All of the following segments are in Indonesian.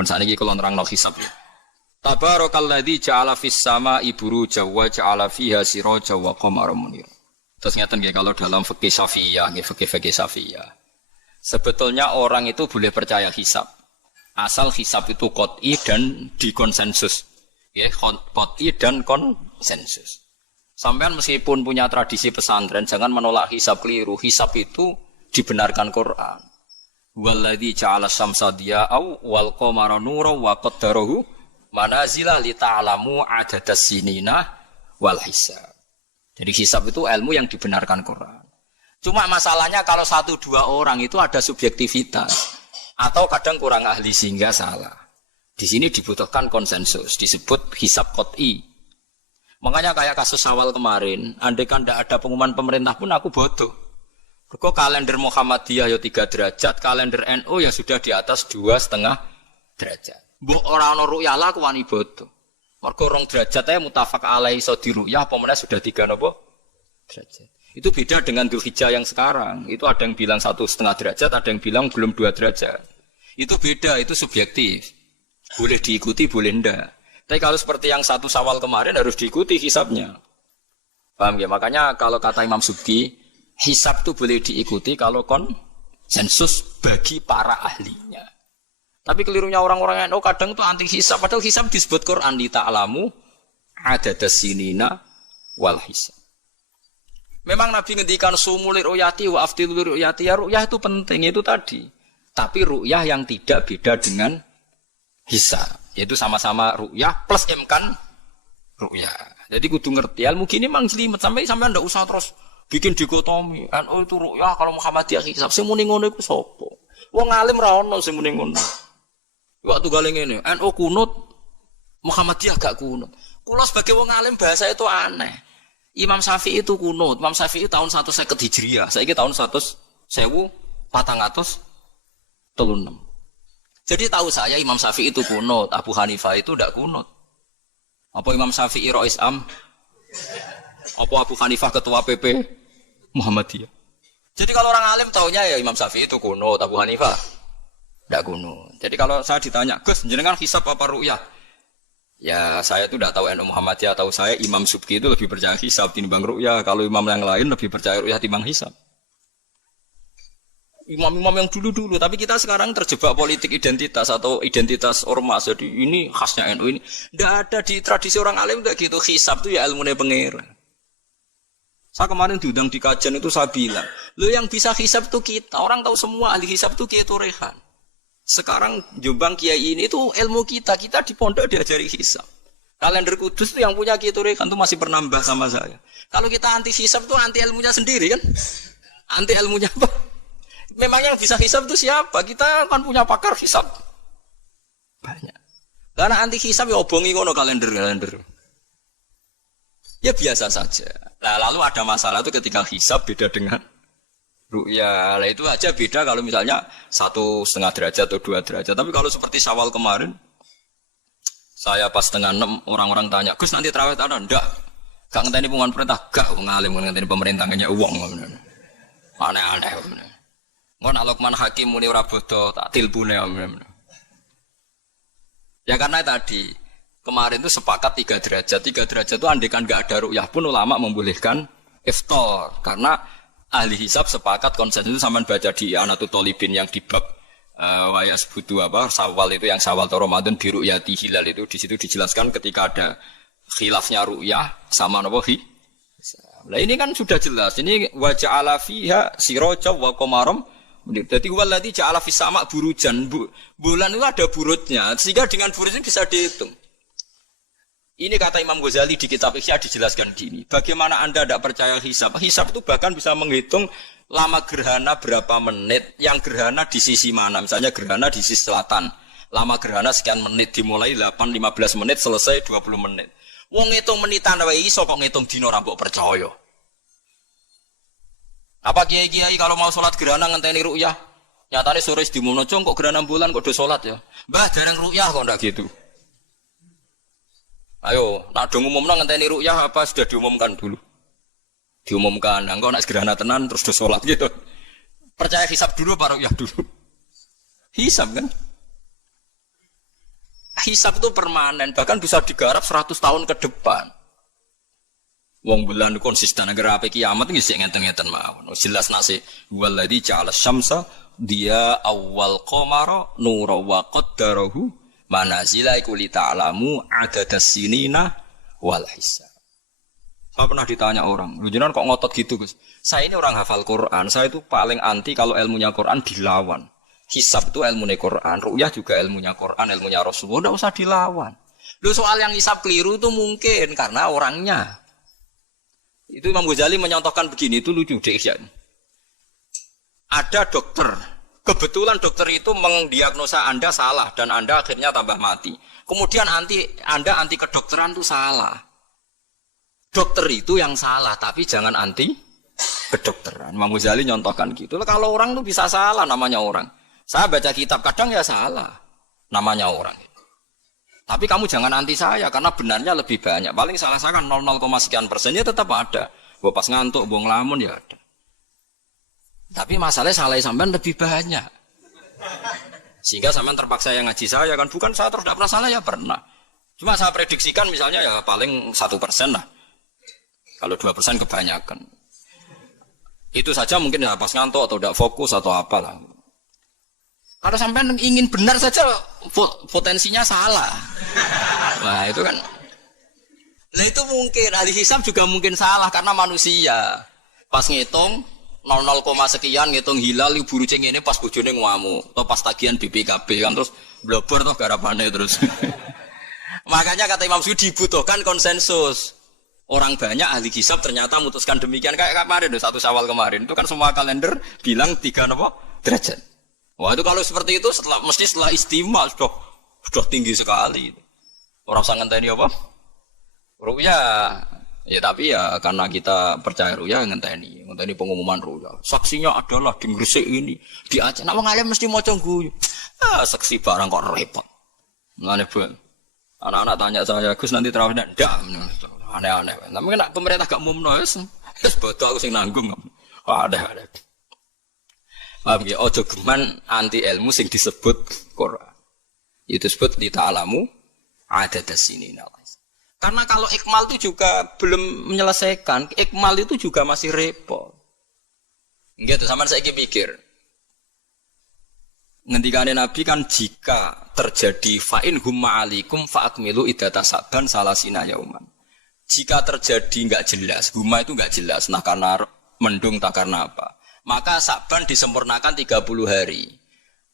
Pun sakniki kula nerangno hisab. Tabarakalladzi ja'ala fis sama'i buruja wa ja'ala fiha siraja wa qamaran munir. Terus ngeten nggih kalau dalam fikih Syafi'iyah, nggih fikih Syafi'iyah. Sebetulnya orang itu boleh percaya hisab. Asal hisab itu qot'i dan dikonsensus. Ya, qot'i dan konsensus. Sampean meskipun punya tradisi pesantren, jangan menolak hisab keliru. Hisab itu dibenarkan Quran. Walladzi ja'ala syamsa diya'aw wal qamara nuran wa qaddarahu manazila li ta'lamu adadas sinina wal hisab. Jadi hisab itu ilmu yang dibenarkan Quran. Cuma masalahnya kalau 1-2 orang itu ada subjektivitas atau kadang kurang ahli sehingga salah. Di sini dibutuhkan konsensus, disebut hisab qot'i. Makanya kayak kasus Syawal kemarin, andai kan tidak ada pengumuman pemerintah pun aku bodoh. Kok kalender Muhammadiyah ya 3 derajat, kalender NU yang sudah di atas 2,5 derajat. Mbok ora ana ru'yah lah aku wani bodoh. Mergo 2 derajat ae mutafaq alaihi iso diru'yah apa meneh sudah 3 napa derajat. Itu beda dengan Dzulhijjah yang sekarang. Itu ada yang bilang 1,5 derajat, ada yang bilang belum 2 derajat. Itu beda, itu subjektif. Boleh diikuti, boleh ndak. Tapi kalau seperti yang 1 Syawal kemarin harus diikuti hisabnya. Paham ya? Makanya kalau kata Imam Subki, hisab itu boleh diikuti kalau konsensus bagi para ahlinya. Tapi kelirunya orang-orang yang kadang itu anti hisab. Padahal hisab disebut Quran di ta'lamu adadas sinina wal hisab. Memang Nabi ngendikan sumulir ru'yati wa aftilur ru'yati. Ya ru'yah itu penting, itu tadi. Tapi ru'yah yang tidak beda dengan hisab. Yaitu sama-sama ru'yah plus imkan ru'yah. Jadi kudu ngerti. Ilmu gini memang jelimet. Sampai ndak usah terus bikin dikotomi. NU itu ru'yah kalau Muhammadiyah hisab. Sing muni ngono iku sapa? Wong alim ra ono sing muni ngono. Waktu galeng ini, NU kunut, Muhammadiyah gak kunut. Kula sebagai wong alim bahasa itu aneh. Imam Syafi'i itu kunut. Imam Syafi'i tahun 150 Hijriah. Saiki tahun 1436. Jadi tahu saya Imam Syafi'i itu kunut, Abu Hanifah itu ndak kunut. Apa Imam Syafi'i Rais Am? Apa Abu Hanifah ketua PP Muhammadiyah? Jadi kalau orang alim taunya ya Imam Syafi'i itu kunut, Abu Hanifah ndak kunut. Jadi kalau saya ditanya, Gus, jenengan hisab apa ru'yah? Ya saya itu tidak tahu NU Muhammadiyah, tahu saya Imam Subki itu lebih percaya hisab timbang ru'yah. Kalau imam yang lain lebih percaya ru'yah timbang hisab. Imam-imam yang dulu-dulu, tapi kita sekarang terjebak politik identitas atau identitas ormas. Jadi ini khasnya NU ini. Tidak ada di tradisi orang alim tidak gitu. Hisab itu ya ilmunya pangeran. Saya kemarin diundang di kajian itu saya bilang, lo yang bisa hisab itu kita. Orang tahu semua ahli hisab itu Kiai Torehan. Sekarang Jombang Kiai ini itu ilmu kita. Kita di pondok diajari hisab. Kalender Kudus itu yang punya Kiai Torehan itu masih pernah bahas sama saya. Kalau kita anti hisab itu anti ilmunya sendiri kan? Anti ilmunya apa? Memang yang bisa hisab itu siapa? Kita kan punya pakar hisab banyak. Karena anti hisab ya obongi ngono kalender. Ya biasa saja. Nah, lalu ada masalah itu ketika hisab beda dengan ru'yah. Nah, itu aja beda kalau misalnya 1,5 derajat atau 2 derajat. Tapi kalau seperti Syawal kemarin, saya pas setengah 6 orang-orang tanya, Gus nanti tarawih ada? Enggak. Gak ngenteni pengumuman perintah, gak ngalim ngenteni pemerintah kayaknya uang. Aneh-aneh. Ngon Alokman Hakim muni ora bodoh tak tilbune. Ya karena tadi kemarin itu sepakat 3 derajat. 3 derajat itu andekan enggak ada ru'yah pun ulama membolehkan iftar karena ahli hisab sepakat konsen itu sampean baca di Anatul Thalibin yang di bab wa yasbutu Syawal itu yang Syawal atau Ramadan bi ru'yati hilal itu di situ dijelaskan ketika ada khilafnya ru'yah sama napa hi. Nah ini kan sudah jelas. Ini wa ja'ala fiha siraja wa qamaram. Jadi waladzi ja'ala fis sama' burujan. Bulan itu ada burutnya sehingga dengan burut ini bisa dihitung. Ini kata Imam Ghazali di kitab Ihya dijelaskan gini. Bagaimana Anda tidak percaya hisab? Hisab itu bahkan bisa menghitung lama gerhana berapa menit, yang gerhana di sisi mana. Misalnya gerhana di sisi selatan. Lama gerhana sekian menit, dimulai 8-15 menit, selesai 20 menit. Wong ngitung menitan wae iso kok ngitung dina ora mbok percaya. Apa kiai-kiai kalau mau sholat gerhana ngenteni ru'yah? Nyatane sore diumumno kok gerhana bulan kok do sholat ya. Mbah jarang ru'yah kok ndak gitu. Ayo, nak do ngumumno ngenteni ru'yah apa sudah diumumkan dulu? Diumumkan, engko nak gerhana tenan terus do salat gitu. Percaya hisab dulu apa ru'yah dulu? Hisab kan? Hisab itu permanen, bahkan bisa digarap 100 tahun ke depan. Wong bulan konsisten agar apa kiamat nggih sik ngeten-ngeten mawon. Jelas nasi waladzi ja'ala syamsa dia awal qamara nura wa qaddarahu manazila iku li ta'lamu adadas sinina wal hisab. Saya pernah ditanya orang, lu jenengan kok ngotot gitu, Gus? Saya ini orang hafal Quran, saya itu paling anti kalau ilmunya Quran dilawan. Hisab itu ilmunya Quran, ru'yah juga ilmunya Quran, ilmunya Rasulullah, enggak usah dilawan. Lu soal yang hisab keliru itu mungkin karena orangnya. Itu Imam Ghazali menyontohkan begini, itu lucu deh ya. Ada dokter, kebetulan dokter itu mendiagnosa Anda salah dan Anda akhirnya tambah mati. Kemudian Anda anti kedokteran itu salah. Dokter itu yang salah, tapi jangan anti kedokteran. Imam Ghazali nyontohkan gitu. Kalau orang itu bisa salah, namanya orang. Saya baca kitab kadang ya salah, namanya orang. Tapi kamu jangan anti saya, karena benarnya lebih banyak. Paling salah saya kan 0, sekian persennya tetap ada. Gua pas ngantuk, gua ngelamun ya ada. Tapi masalahnya salah sampean lebih banyak. Sehingga sampean terpaksa yang ngaji saya kan. Bukan saya terus tidak pernah salah, ya pernah. Cuma saya prediksikan misalnya ya paling 1% lah. Kalau 2% kebanyakan. Itu saja mungkin ya pas ngantuk atau tidak fokus atau apalah. Kalau sampai ingin benar saja potensinya salah. Nah itu kan. Nah itu mungkin ahli hisab juga mungkin salah karena manusia. Pas ngitung 0, sekian ngitung hilal buru ceng ini pas bojone ngamuk atau pas tagihan BPKB kan terus blobor toh garapane terus. Makanya kata Imam Suyuti dibutuhkan konsensus. Orang banyak ahli hisab ternyata memutuskan demikian kayak kemarin 1 Syawal kemarin itu kan semua kalender bilang 3 derajat. Wah itu kalau seperti itu mesti setelah istimewa sudah tinggi sekali. Orang sangat ngenteni apa? Ru'yah. Ya tapi ya karena kita percaya ru'yah ngenteni pengumuman ru'yah. Saksinya adalah di Gresik ini, di Aceh. Nek wong alim mesti maca guyu. Saksi barang kok repot. Ngene ben. Anak-anak tanya saya, Gus nanti terawih ndak? Aneh-aneh. Tapi kan pemerintah gak umumno wis bodoh aku sing nanggung. Ada. Paham ya? Ojo geman anti ilmu sing disebut Quran. Itu disebut li ta'lamu adadas sinina. Karena kalau ikmal itu juga belum menyelesaikan, ikmal itu juga masih repot. Gitu, sama saya mikir. Ngendikane Nabi kan jika terjadi fa'in humma alikum fa'akmilu iddata saban salasina yauman. Jika terjadi enggak jelas, humma itu enggak jelas, nah karena mendung tak karena apa. Maka saban disempurnakan 30 hari.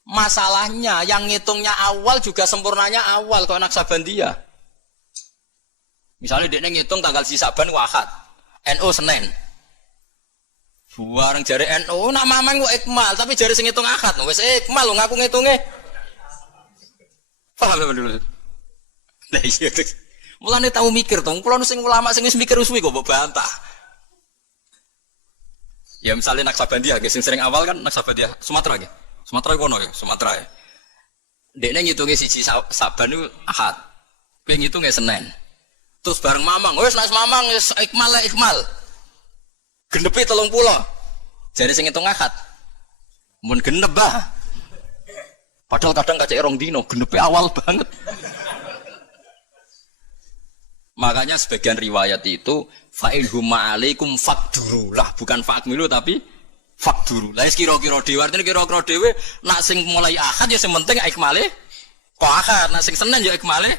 Masalahnya yang ngitungnya awal juga sempurnanya awal kok anak saban dia. Misalnya dia ngitung tanggal si saban wahad, NU Senin. Buareng jari NU nak mamang kok ikmal, tapi jari sing ngitung akad, wis ikmal lo ngaku ngitungnya. Paham dulu. Nah iya tuh. Mulane tahu mikir tong, kula sing ulama sing wis mikir suwi kok mbok bantah. Ya misalnya Naksabandia, sing sering awal kan Naksabandia Sumatera nggih. Sumatera kono ya, Sumatera ya. Dekne ngitunge siji Saban itu Ahad. Kowe ngitunge Senin. Terus bareng Mamang, wis nek Mamang wis ikmal. Genepi 30. Jare sing ngitung Ahad. Mun genep bah. Padahal kadang kacek rong dino, genepi awal banget. Makanya sebagian riwayat itu fa'in humma alaikum fakduru lah, bukan fakmilu tapi fakduru. Lah kira-kira dhewe artine kira-kira dhewe nak sing mulai Ahad ya sing penting ikmale kok Ahad, nak sing Senin ya ikmale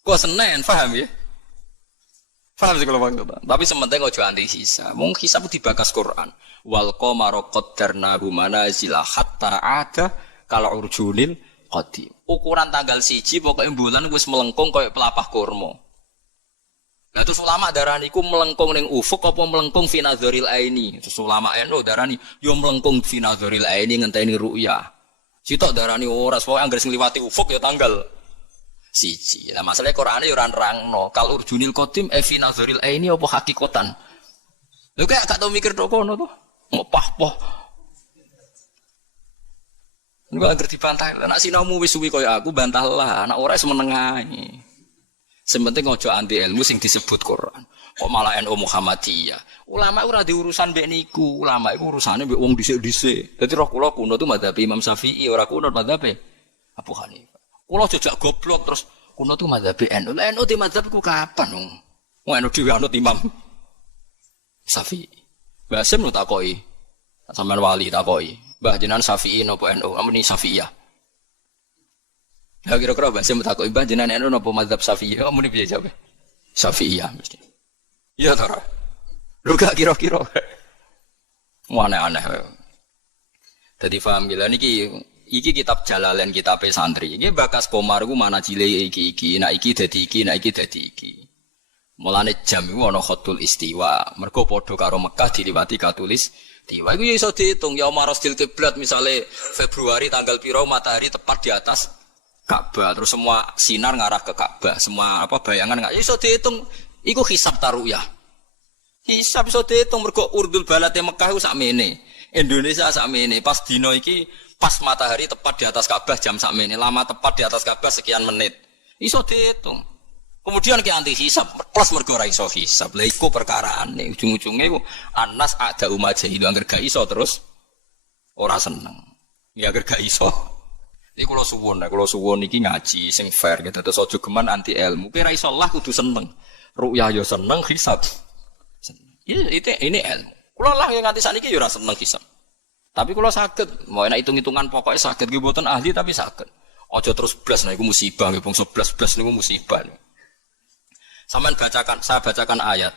kok Senin, paham ya? Paham sih kalau maksudnya. Tapi sementing ojo anti sisa. Mung hisab dibakas Quran. Wal qamara qaddarnahu manazila hatta ada kalau urjunil qadim. Ukuran tanggal 1 pokoknya bulan wis melengkung koyo pelapah kurma. Nah terus ulama darani ku melengkung ning ufuk apa melengkung fi nazaril aini. Terus ulama eno darani yo melengkung fi nazaril aini ngenteni ru'yah. Sitok darani ora pokoke anggere sing liwati ufuk ya tanggal 1. Lah masalah Qur'ane yo ora nerangno. Kal urjunil qadim fi nazaril aini apa hakikatan. Lho kayak gak tau mikir tok kono to. Ngopah-poh. Enggak ngerti bantah. Nek sinaumu wis suwi koyo aku bantahlah. Anak ora semenengae. Sementing ojo anti ilmu sing disebut Quran. Kok malah NU Muhammadiyah. Ulama ora diurusan mbek niku. Ulama iku urusane mbek wong dhisik-dhisik. Dadi roh kula kuno tuh madzhab Imam Syafi'i, ora kuno madzhab Abu Hanifah. Kulo jejak goblok terus kuno tuh mazhab NU. Lah NU di mazhab ku kapan wong? Wong NU dhewe anut Imam Syafi'i. Mbah Hasim lu takoki. Sampeyan wali takoki. Mbah jenengan Syafi'i napa NU? Amene Syafi'iyah. Lah kira-kira Mbah Hasim takoki Mbah jenengan NU napa mazhab Syafi'i? Amene piye jawab? Syafi'iyah mesti. Iya ta ora? Lu gak kira-kira. Aneh-aneh. Dadi paham gila iki kitab Jalalain kitab santri. Iki bakas Komar ku mana cile iki. Nek iki dadi iki, nek iki dadi iki. Mulane jam iku ana khatul istiwa. Mergo padha karo Mekah diliwati katulis istiwa. Iku iso diitung ya marastil kiblat misale Februari tanggal piro matahari tepat di atas Ka'bah. Terus semua sinar ngarah ke Ka'bah. Semua bayangan enggak iso diitung. Iku hisab taruyah. Hisab iso diitung mergo urdul balate Mekah iku sakmene. Indonesia sakmene. Pas dino iki pas matahari tepat di atas Ka'bah jam sakmene. Lama tepat di atas Ka'bah sekian menit. Iso diitung. Kemudian ki anti hisab plus mergo ora iso hisab. Lha iku perkarane ujung-ujunge iku anas ada umajahil angger gak iso terus ora seneng. Ya angger gak iso. Iki kula suwun iki ngaji sing fair gitu terus aja geman anti ilmu. Ki ora iso lah kudu seneng. Ru'yah yo seneng hisab. Seneng. Ini ilmu. Kula lah yang nganti sakniki yo ora seneng hisab. Tapi kula saged, mau enak hitung-hitungan pokoknya saged nggih mboten ahli tapi saged. Aja terus blas niku musibah nggih bangsa blas niku musibah. Saya bacakan ayat.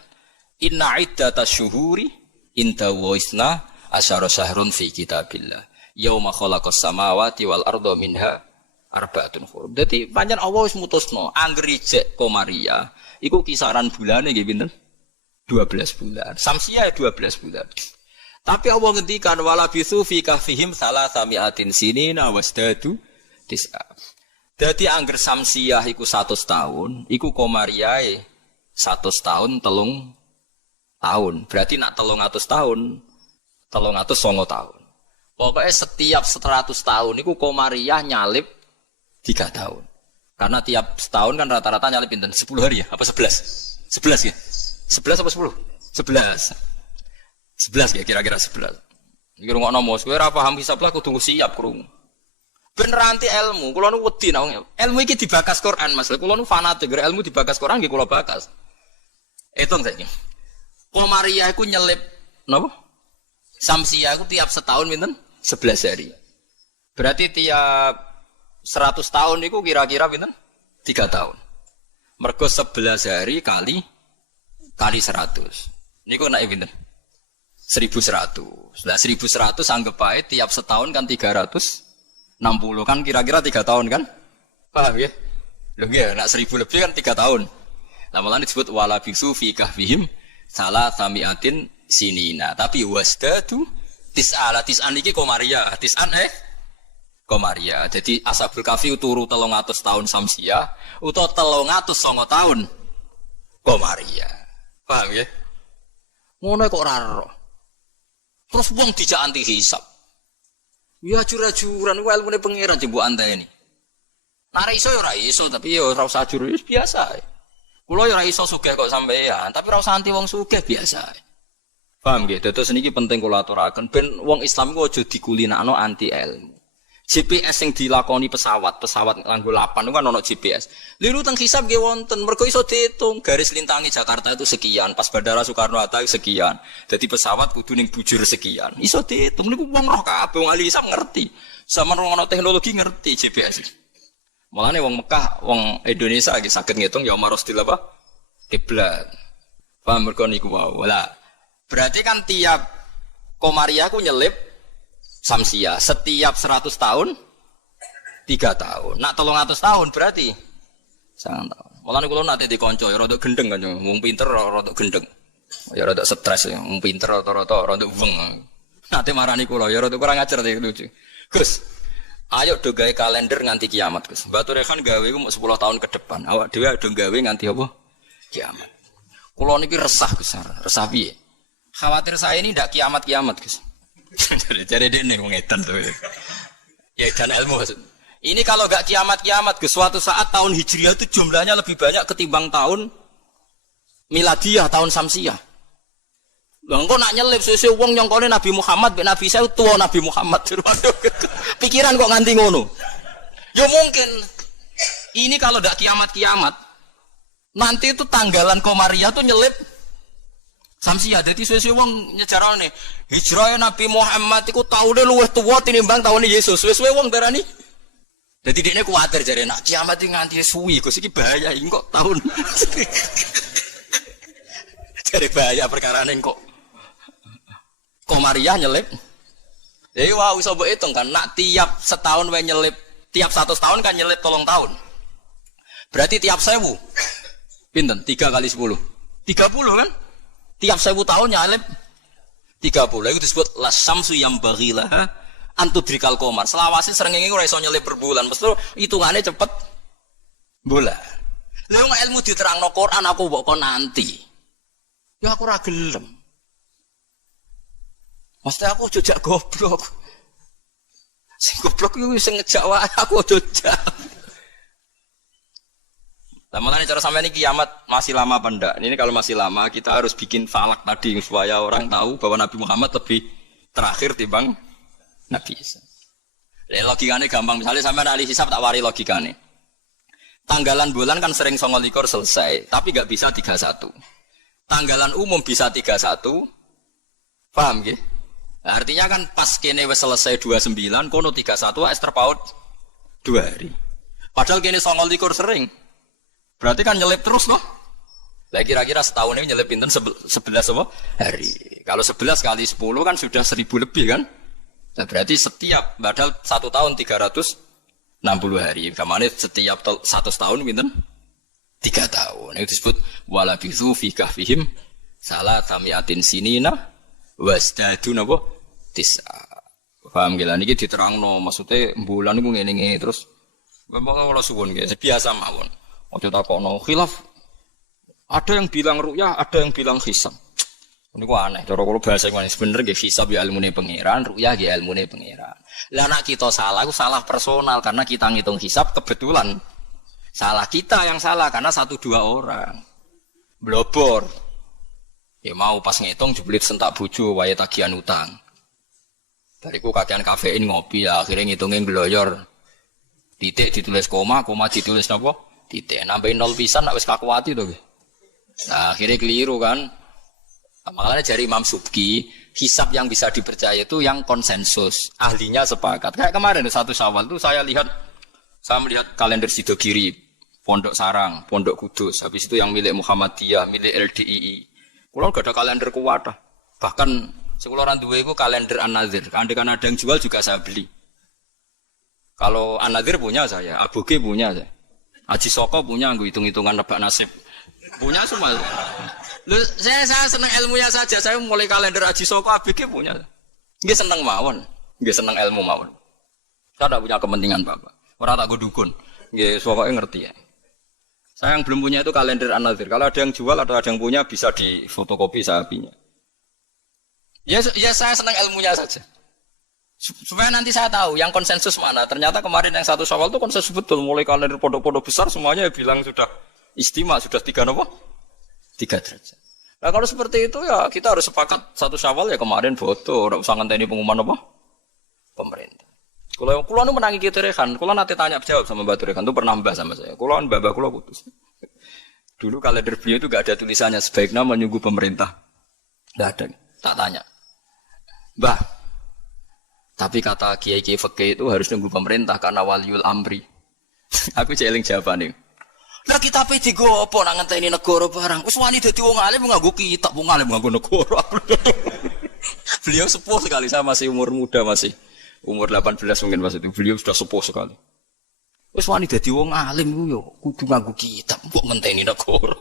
Inna iddatash syuhuri inda waisna asyara syahrun fi kitabillah. Yauma khalaqas samawati wal arda minha arba'atun hurum. Dadi pancen Allah wis mutusno angger ijek Komariah iku kisaran bulane nggih pinten? 12 bulan. Samsiah 12 bulan. Tapi Allah ngendikan wala bisu fi kahfihim salasami'atin sinina wasdadu tis'a. Dadi angger samsiah iku 100 tahun, iku Komariah 100 tahun 3 tahun. Berarti nak 300 tahun 309 tahun. Pokoknya setiap 100 tahun iku Komariah nyalip 3 tahun. Karena tiap setahun kan rata-rata nyalip pinten 10 hari ya, apa 11? 11 ya? 11 apa 10? 11. 11 ya kira-kira 11. Iki rungokno mos kowe ora paham hisab lah kudu siap krungu. Ben ranti ilmu, kula nu wedi nek ilmu iki dibakas Quran Mas. Kula nu fanatik ilmu dibakas Quran nggih kula bakas. Etung saiki. Komariah iku nyelip napa? Samsiah iku tiap setahun pinten? 11 hari. Berarti tiap 100 tahun iku kira-kira pinten? 3 tahun. Mergo 11 hari kali 100. Niku nek pinten? 1100. Lah 1100 anggap ae tiap setahun kan 360 kan kira-kira 3 tahun kan? Paham ya? Lho nggih, nek 1000 lebih kan 3 tahun. Lah malah disebut wala bisu fi kahfihim salasami'atin sinina. Tapi wasdadu tis'an iki Komariah. Tis'an Komariah. Jadi Ashabul Kahfi turu 300 tahun Samsiah utawa 309 tahun Komariah. Paham ya? Ngono kok ora ero. Terus wong dijak anti hisab. Ya jur-juran ku ilmune pangeran jembuk anteni. Nek iso ya ora iso tapi ya ora usah jur biasa. Kula ya ora iso sugih kok sampeyan, tapi ora usah anti wong sugih biasa. Paham nggih? Dados niki penting kula aturaken ben wong Islam ku aja dikulinakno anti ilmu. GPS yang dilakoni pesawat nganggo lapan itu kan ono GPS. Liru teng hisab nggih wonten, mergo iso diitung garis lintangi Jakarta itu sekian, pas Bandara Soekarno-Hatta sekian. Jadi pesawat kudu ning bujur sekian. Iso diitung niku wong roh kabeh wong ahli hisab ngerti. Sama ono teknologi ngerti GPS. Mulane wong Mekah, wong Indonesia iki saged ngitung ya marostil apa? Kiblat. Paham mergo niku wae. Lah, berarti kan tiap Komariah ku nyelip Samsiah setiap 100 tahun 3 tahun. Nak 300 tahun berarti 9 tahun. Mulane kula nate dikonco ya rada gendeng kan wong pinter rada gendeng. Ya rada stres ya wong pinter rada-rada rada weng. Nate marani kula ya rada kurang ajar teh lucu. Gus, ayo do gawe kalender nganti kiamat, Gus. Batu Rehan gawe ku 10 tahun ke depan. Awak dhewe do gawe nganti apa? Kiamat. Kula niki resah besar. Resah piye? Khawatir saya ini ndak kiamat-kiamat, Gus. Jadi dia nih mengetan tuh. Ya dan ilmu maksud. Ini kalau gak kiamat-kiamat ke suatu saat tahun Hijriah itu jumlahnya lebih banyak ketimbang tahun Miladiyah, tahun Samsiah. Lah engko nak nyelip sesuk wong nyongkone Nabi Muhammad ben Nabi saya tua Nabi Muhammad. Pikiran kok nganti ngono. Ya mungkin Ini kalau tidak kiamat-kiamat, nanti itu tanggalan Komariah tuh nyelip Samsiah. Jadi suwe-suwe wong nyejarane hijrah Nabi Muhammad iku taune luwih tuwa tinimbang taune Yesus. Suwe-suwe wong darani. Dadi dekne kuwatir jare nak kiamat iki nganti suwi Gus iki bahaya iki kok tahun. Jare bahaya perkarane kok. Komariah nyelip. Jadi wah iso mbok hitung kan nak tiap setahun wae nyelip, tiap 100 tahun kan nyelip 3 tahun. Berarti tiap 1000 pinten? 3 kali 10. 30 kan? Tiap 1000 tahun nyalip 30. Itu disebut la syamsu yang baghilah antudrikal qamar. Selawase srengenge ora iso nyelip per bulan. Mesti hitungane cepet bulan. Lha wong ilmu diterangno Quran aku mbok kon nanti. Ya aku ora gelem. Mesti aku jejak goblok. Sing goblok iku sing ngejak wae aku jejak. Nah, makanya cara sampai ini kiamat masih lama apa enggak? Ini kalau masih lama kita harus bikin falak tadi supaya orang tahu bahwa Nabi Muhammad lebih terakhir timbang Nabi Isa. Logikanya gampang, misalnya sampai ahli hisab tak wari logikanya. Tanggalan bulan kan sering 29 selesai, tapi nggak bisa 31. Tanggalan umum bisa 31, paham ya? Nah, artinya kan pas kene wis selesai 29, kono 31 es terpaut 2 hari. Padahal kene 29 sering. Berarti kan nyelip terus loh. Lah kira-kira setahun ini nyelip pinten 11 apa? Hari. Kalau 11 kali 10 kan sudah 1000 lebih kan? Nah, berarti setiap padahal 1 tahun 360 hari. Kamane setiap 100 tahun pinten? 3 tahun. Itu disebut wala bizu fi kahfihim salatamiatin sinina wasdadu napa? Tisa. Paham gila niki diterangno maksudnya bulan niku ngene-ngene terus memang ora suwun nggih biasa mawon. Waktu takono khilaf, ada yang bilang ru'yah, ada yang bilang hisab. Ini kok aneh, cara kalau bahasa yang sebenarnya nggih hisab ya ilmune pangeran, ru'yah ya ilmune pangeran. Lah nek kita salah, itu salah personal karena kita ngitung hisab kebetulan. Salah kita yang salah karena 1-2 orang. Blobor. Ya mau pas ngitung jeblit sentak bojo wae tagihan utang. Bariku kakean kafein ngopi ya akhirnya ngitungin gloyor. Titik ditulis koma ditulis napa? Titik nambahin 0 pisan nak wis kakuati to. Nah, akhirnya keliru kan. Makanya dari Imam Subki, hisab yang bisa dipercaya itu yang konsensus, ahlinya sepakat. Kayak kemarin 1 Syawal itu saya melihat kalender Sidogiri, Pondok Sarang, Pondok Kudus, habis itu yang milik Muhammadiyah, milik LDII. Kulo gak ada kalender kuwatah. Bahkan sekularan duwe iku kalender An-Nadzir. Andaikan ada yang jual juga saya beli. Kalau An-Nadzir punya saya, Aboge punya saya. Haji Soko punya, gue hitung-hitungan nebak nasib. Punya semua. Loh, saya senang ilmunya saja. Saya mulai kalender Haji Soko, ABG punya. Nggih seneng mawon. Nggih seneng ilmu mawon. Saya tidak punya kepentingan Bapak. Orang tak gue dukun. Nggih pokoknya ngerti ya. Saya yang belum punya itu kalender An-Nadzir. Kalau ada yang jual atau ada yang punya bisa difotokopi saya punya. Ya saya senang ilmunya saja. Supaya nanti saya tahu yang konsensus mana. Ternyata kemarin yang 1 Syawal itu konsensus betul. Mulai kalender pondok-pondok besar semuanya bilang sudah istimewa, sudah 3 apa? 3 derajat. Nah kalau seperti itu ya kita harus sepakat 1 Syawal ya kemarin foto. Tidak usah ngenteni pengumuman apa? Pemerintah. Kalau nu menangi kita Rehan, kalau nanti tanya jawab sama Mbak Rehan itu pernah mbah sama saya. Kalau mbah kulo putus. Dulu kalender beliau itu gak ada tulisannya sebaiknya menunggu pemerintah. Tidak ada. Tak tanya. Mbah, tapi kata kiai-kiai fikih itu harus nunggu pemerintah karena waliul amri. Aku jeling jawabannya. Lah kita pedi go apa nak ngenteni negara barang. Wis wani dadi wong alim nganggo kitab, wong alim nganggo negara. Beliau sepuh sekali, saya masih umur muda masih. Umur 18 mungkin pas itu. Beliau sudah sepuh sekali. Wis wani dadi wong alim ku yo kudu nganggo kitab, kok ngenteni negara.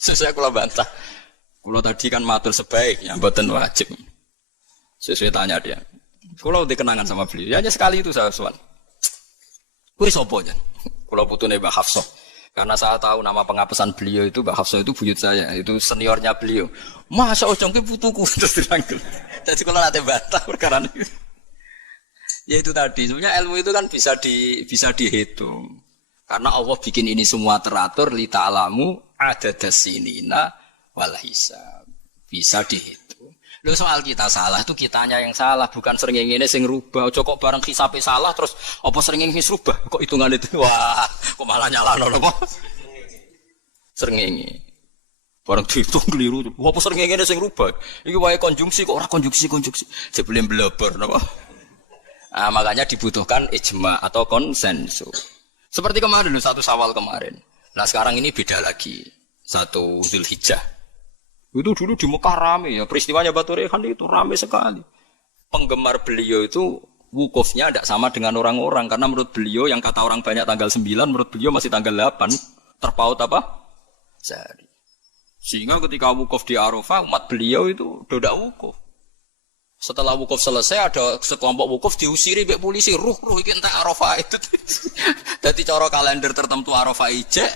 Saya kula bantah. Kula tadi kan matur sebaiknya mboten wajib. Sesuai tanya dia. Kalau dikenangan sama beliau, ya hanya sekali itu saya soal. Kuwi sapa jan? Kula putune Mbah Hafsah. Karena saya tahu nama pengapesan beliau itu Mbah Hafsah itu buyut saya, itu seniornya beliau. Masa ojong ki putuku terus dirangkul. Jadi kalau nanti bantah perkara ini. Ya itu tadi, sebenarnya ilmu itu kan bisa dihitung. Karena Allah bikin ini semua teratur li ta'lamu adadasinina wal hisab. Bisa dihitung. Lho soal kita salah itu kitanya yang salah, bukan srengenge sing rubah. Aja kok bareng hisabe salah terus apa srengenge wis rubah? Kok hitungan itu wah, kok malah nyalahno apa? Srengenge. Bareng dihitung keliru. Apa srengenge sing rubah? Iki wae konjungsi kok ora konjungsi. Jebule bleber napa? Ah, makanya dibutuhkan ijma atau konsensus. Seperti kemarin satu Syawal kemarin. Nah, sekarang ini beda lagi. Satu Dzulhijjah. Itu dulu di Mekah rame ya, peristiwanya Batu Rehan itu rame sekali. Penggemar beliau itu wukufnya tidak sama dengan orang-orang karena menurut beliau yang kata orang banyak tanggal 9, menurut beliau masih tanggal 8 terpaut apa? Sehari. Sehingga ketika wukuf di Arafah umat beliau itu tidak wukuf. Setelah wukuf selesai ada sekelompok wukuf diusiri oleh polisi, ruh iki entek Arafah itu. Dadi cara kalender tertentu Arafah ijek,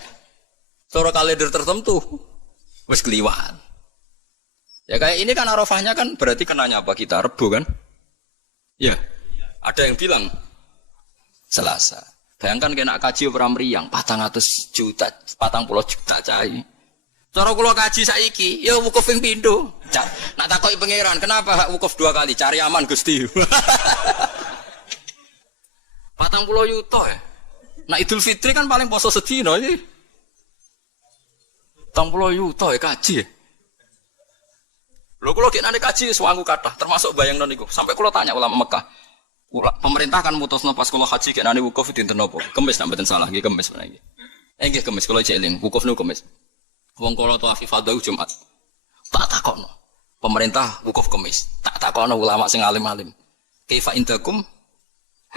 cara kalender tertentu wis kliwat. Ya kayak ini kan Arafahnya kan berarti kenanya apa kita Rebo kan? Ya, ada yang bilang Selasa. Bayangkan kena kaji orang meriang 400 juta, 40 juta cai. Cara kula kaji saiki, ya wukuf ping pindho. Nak takoki pangeran, kenapa hak wukuf 2 kali? Cari aman Gusti. 40 juta ya. Nah Idul Fitri kan paling poso sedina iki. 40 juta ya kaji. Lho kula nek kaji suwangu kathah, termasuk bayangno niku. Sampai kula tanya ulama Mekah. Pemerintah kan mutusno pas kula haji kenane wukuf dinten napa? Kemis nek mboten salah nggih Kemis meniki. Nggih Kemis kula cek eling, wukuf niku Kemis. Wong kula tawaf ifadah Jumat. Tak takokno. Pemerintah wukuf Kemis. Tak takokno ulama sing alim-alim. Kaifa indakum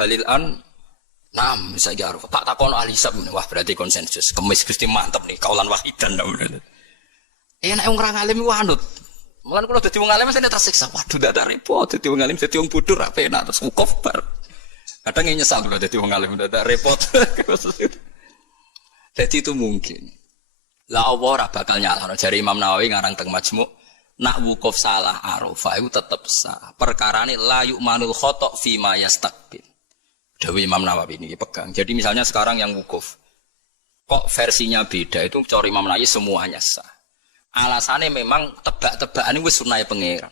halil an nam saiki arep. Tak takokno ahli hisab. Wah berarti konsensus. Kemis Gusti mantep nih kaulan wahidan. Nek wong ora ngalim ku anut. Mulane kula dadi wong alim mesti tersiksa. Waduh ndak ada repot dadi wong alim dadi wong bodoh ra penak terus wukuf bar. Kadang nyesal kula dadi wong alim ndak ada repot. Jadi itu mungkin. Lah Allah ora bakal nyalahno jare Imam Nawawi ngarang teng Majmu' nak wukuf salah Arafah itu tetep sah. Perkarane la yu'manul khata' fi ma yastaqbil. Dewe Imam Nawawi ini pegang. Jadi misalnya sekarang yang wukuf kok versinya beda itu cara Imam Nawawi semuanya sah. Alasannya memang tebak-tebakan itu sunai pangeran.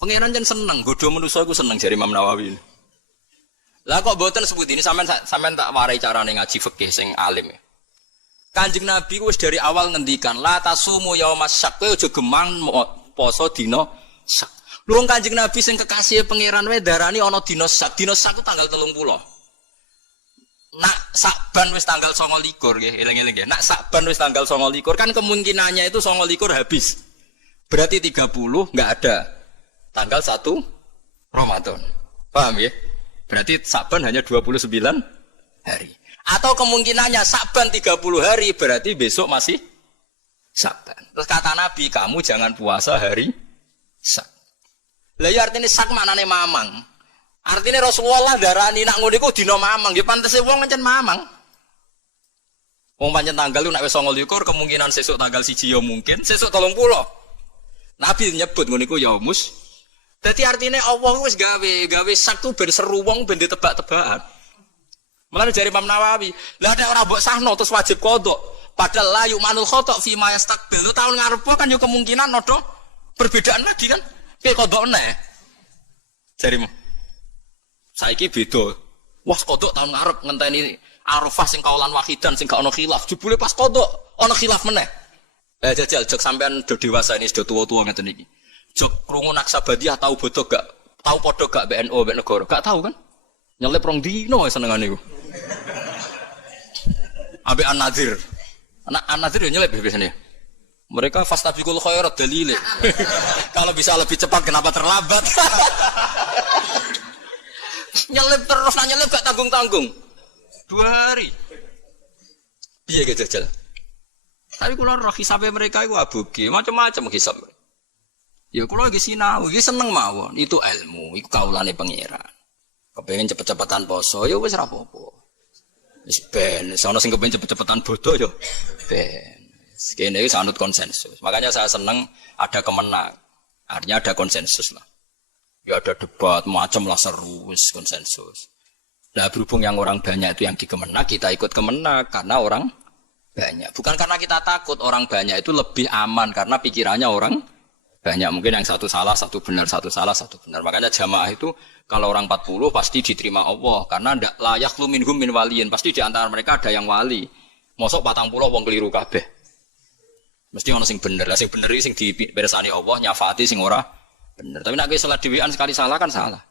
Pangeran jan seneng, godho manusa iku seneng jare Imam Nawawi. Lah kok mboten sebut ini sampean tak warai carane ngaji fikih sing alim ya. Kanjeng Nabi wis dari awal ngendikan la tasumu yaumas syak kowe aja gemang poso dina syak. Lu Kanjeng Nabi sing kekasih pangeran wae darani ana dina syak. Dina syak ku tanggal 30. Nak Sakban wis tanggal 29 nggih, eling-eling nggih. Nak Sakban wis tanggal 29 kan kemungkinannya itu 29 habis. Berarti 30 enggak ada. Tanggal 1 Ramadan. Paham ya? Berarti Sakban hanya 29 hari. Atau kemungkinannya Sakban 30 hari berarti besok masih Sakban. Terus kata Nabi, kamu jangan puasa hari Sak. Lah ya artinya Sak maknane mamang. Artinya Rasulullah darani nak ngono iku dina mamang, ya pantese wong pancen mamang. Wong pancen tanggal lu nek wis 29 kemungkinan sesuk tanggal 1 ya mungkin, sesuk 30. Nabi nyebut ngono iku yaumus. Dadi artinya Allah wis gawe sak tu ben seru wong ben ditebak-tebakan. Mulane jare Imam Nawawi, lah nek ora mbok sahno terus wajib qodho. Padahal la yu'manul khata' fi ma yastaqbil. Tahun ngarep kan yo kemungkinan nodo perbedaan lagi kan. Piye qodho neh? Jarimu. Saiki beda. Wah kodok tahun ngarep ngenteni Arafah sing kaulan wahidan sing gak ono khilaf. Jebule pas kodok ono khilaf meneh. Jajal jek sampean do dewasa ini sudah tua-tua ngeten iki. Jek krungu Naksabandiyah tahu bodoh gak? Tahu padha gak BNO mbek negara? Gak tahu kan? Nyelip rong dino senengane iku. Ambek An-Nadzir. An-Nadzir yo nyelip biasanya. Mereka fastabiqul khairat dalile. Kalau bisa lebih cepat kenapa terlambat? Nyelip terus nyelip gak tanggung-tanggung 2 hari piye ge jajal tapi kula roh hisabe mereka iku aboge macam-macam hisab ya kula iki sinau iki seneng mawon itu ilmu iku kaulane pangeran kepengin cepet-cepetan poso ya wis ra apa-apa wis ben sono sing kepengin cepet-cepetan bodoh ya ben kene iki sanut konsensus makanya saya seneng ada kemenang artinya ada konsensus lah. Ya ada debat, macam lah seru, konsensus. Nah berhubung yang orang banyak itu yang dikemenak, kita ikut kemenak karena orang banyak. Bukan karena kita takut orang banyak itu lebih aman karena pikirannya orang Banyak mungkin yang satu salah, satu benar, satu salah, satu benar. Makanya jamaah itu kalau orang 40 pasti diterima Allah karena ndak layak lu minhum min waliyin. Pasti di antara mereka ada yang wali. Mosok 40 wong keliru kabeh. Mesti ono sing bener. Lah sing bener iki sing dipirsani Allah nyafaati sing ora bener. Tapi nek salah dhewean sekali salah kan salah.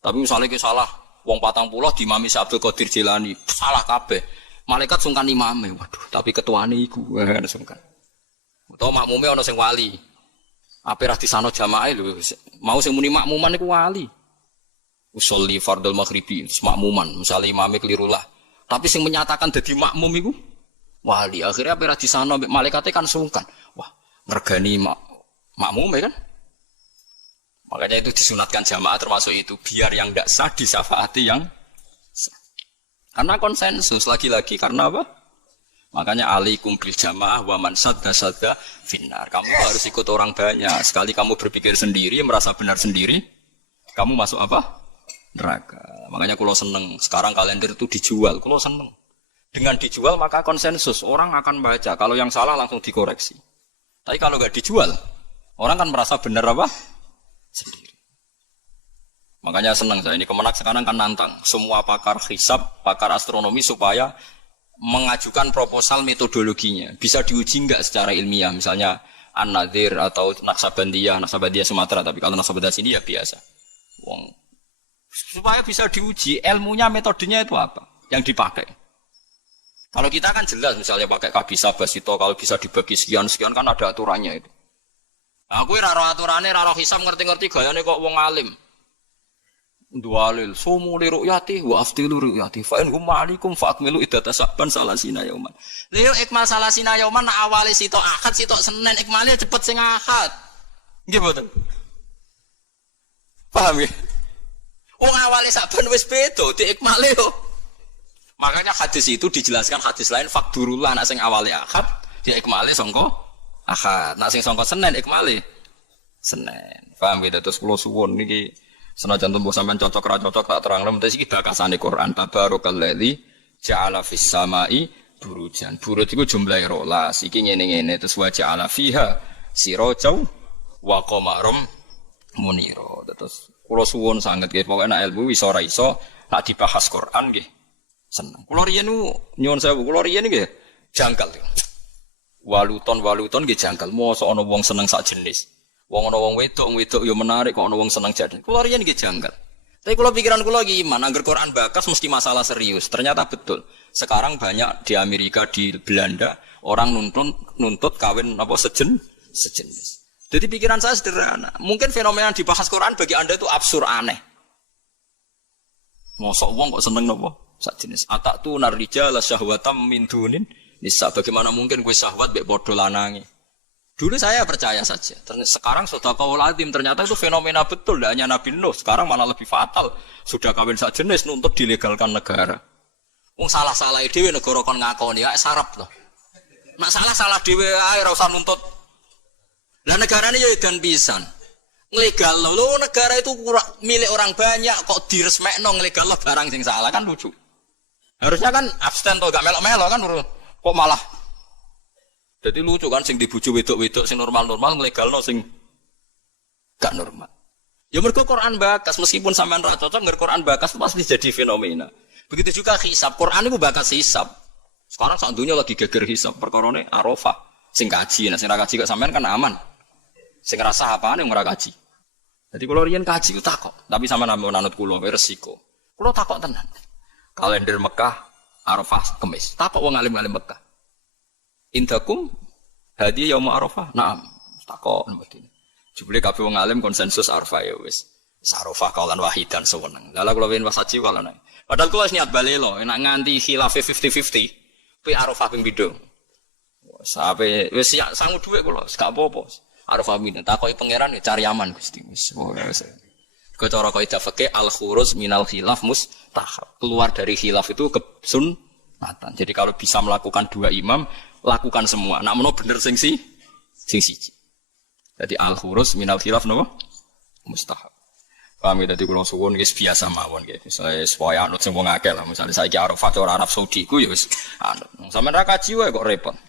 Tapi misalnya ki salah wong 40 diimami Abdul Qadir Jilani, salah kabeh. Malaikat sungkan imame. Waduh, tapi ketuane iku sungkan. Utawa makmume ono sing wali. Ape ra disano jamaah lho, mau sing muni makmuman iku wali. Usolli fardhul maghribi, makmuman, misale imame keliru lah. Tapi sing menyatakan dadi makmum iku wali. Akhirnya ape ra disano malaikate kan sungkan. Wah, ngregani makmume kan. Makanya itu disunatkan jamaah termasuk itu biar yang ndak sah disyafaati yang sah. Karena konsensus lagi-lagi karena apa? Makanya alaikum bil jamaah wa man sadda finnar. Kamu harus ikut orang banyak. Sekali kamu berpikir sendiri, merasa benar sendiri, kamu masuk apa? Neraka. Makanya kalau seneng sekarang kalender itu dijual, kalau seneng. Dengan dijual maka konsensus, orang akan baca. Kalau yang salah langsung dikoreksi. Tapi kalau enggak dijual, orang kan merasa benar apa? Sendiri. Makanya seneng saya ini Kemenak sekarang kan nantang semua pakar hisab, pakar astronomi supaya mengajukan proposal metodologinya bisa diuji enggak secara ilmiah, misalnya An-Nadir atau Naksabandiyah Sumatera, tapi kalau Naksabandiyah sini ya biasa. Wong supaya bisa diuji ilmunya, metodenya itu apa yang dipakai. Kalau kita kan jelas misalnya pakai kabisa basito, kalau bisa dibagi sekian kan ada aturannya itu. Nah, aku ora aturannya, ora hisab ngerti-ngerti gayane kok wong alim. Dualil sumu li ru'yati wa aftilu ru'yati fa in hum ma'alikum fa akmilu iddata saban salasina yauman. Lha ikmal salasina yauman awale sitok Ahad sitok Senin ikmale cepet sing Ahad. Nggih mboten. Paham ya? Wong awale saban wis beda diikmale yo. Makanya hadis itu dijelaskan hadis lain fakdurullah nek sing awale Ahad diikmale sangka Ahad. Nek sing sangka Senin ikmale Senin. Paham gitu terus kula suwun niki senajan tumbuh sampean cocok ra cocok tak terangno mesti iki bakasane Quran tabarakalladzi ja'ala fis samai burujan. Buruj iku jumlahe 12. Iki ngene-ngene terus wa ja'ala fiha sirajau wa qamarum munira. Terus kula suwun sanget nggih pokoke nek ilmu iso ora iso tak dibahas Quran nggih seneng. Kula riyen nyuwun sewu kula riyen nggih janggal. Waluton nggih janggal. Mosok ana wong seneng sak jenis. Wong ana wong wedok yo menarik kok ana wong seneng jadi. Kula riyen nggih janggal. Tapi kula pikiran kula iki iman, angger Quran bakas mesti masalah serius. Ternyata betul. Sekarang banyak di Amerika, di Belanda orang nuntut kawin apa sejenis. Jadi pikiran saya sederhana. Mungkin fenomena yang dibahas Quran bagi Anda itu absurd aneh. Mosok wong kok seneng napa? Sak jenis. Atatu narrijala syahwatam min dunin nisa. Bagaimana mungkin kowe syahwat mbek padha lanange? Dulu saya percaya saja. Sekarang sedekahul azim ternyata itu fenomena betul. Tidak hanya Nabi Nuh. Sekarang malah lebih fatal. Sudah kawin sak jenis nuntut dilegalkan negara. Wong salah-salah dhewe negara kon ngakoni ya sarap loh. Nak salah dhewe ae ora usah nuntut. Lah negarane ya edan pisan. Nglegal lho negara itu milik orang banyak kok diresmekno nglegal barang sing salah kan lucu. Harusnya kan abstain to gak melok-melok kan kok malah. Jadi lucu kan sing dibujuk wedok-wedok sing normal-normal nglegalno sing gak normal. Ya mergo Quran bakas meskipun sampean ra cocok ngger Quran bakas pasti jadi fenomena. Begitu juga hisab. Quran itu bakas hisab. Sekarang sak dunya lagi geger hisab perkarane Arafah. Sing kaji, nah sing ra kaji kok sampean kan aman. Sing ngrasa apane ora kaji. Jadi kula riyen kaji ku takok, tapi sampean nanut kula resiko. Kula takok tenan. Kalender Mekah Arafah Kamis. Takok wong alim-alim Mekah. Indakum hadi yaum Arafah. Naam. Takok mboten. Jebule kabeh wong alim konsensus Arafah ya wis. Arafah kaulan wahidan seweneng. Lha kula wen wasaji kaulan. Padahal kula wis niat balelo, enak nganti khilafe 50-50. Pi Arafah ping pindho. Sampai wis sangu dhuwit kula, gak apa-apa. Arafah min takoki pangeran ya cari aman Gusti. Wis. Kok cara kaidah fikih al-khuruj minal khilaf mustahab. Keluar dari khilaf itu kesunatan. Jadi kalau bisa melakukan dua imam lakukan semua. Nak meno bener sing siji. Jadi al-khurus minal khilaf napa? Mustahab. Paham ya, dadi kula suwun wis biasa mawon nggih. Misale supaya anut sing wong akeh lah. Misale saiki Arafah ora Arab Saudi ku ya wis anut. Sampeyan ra kaji wae kok repot.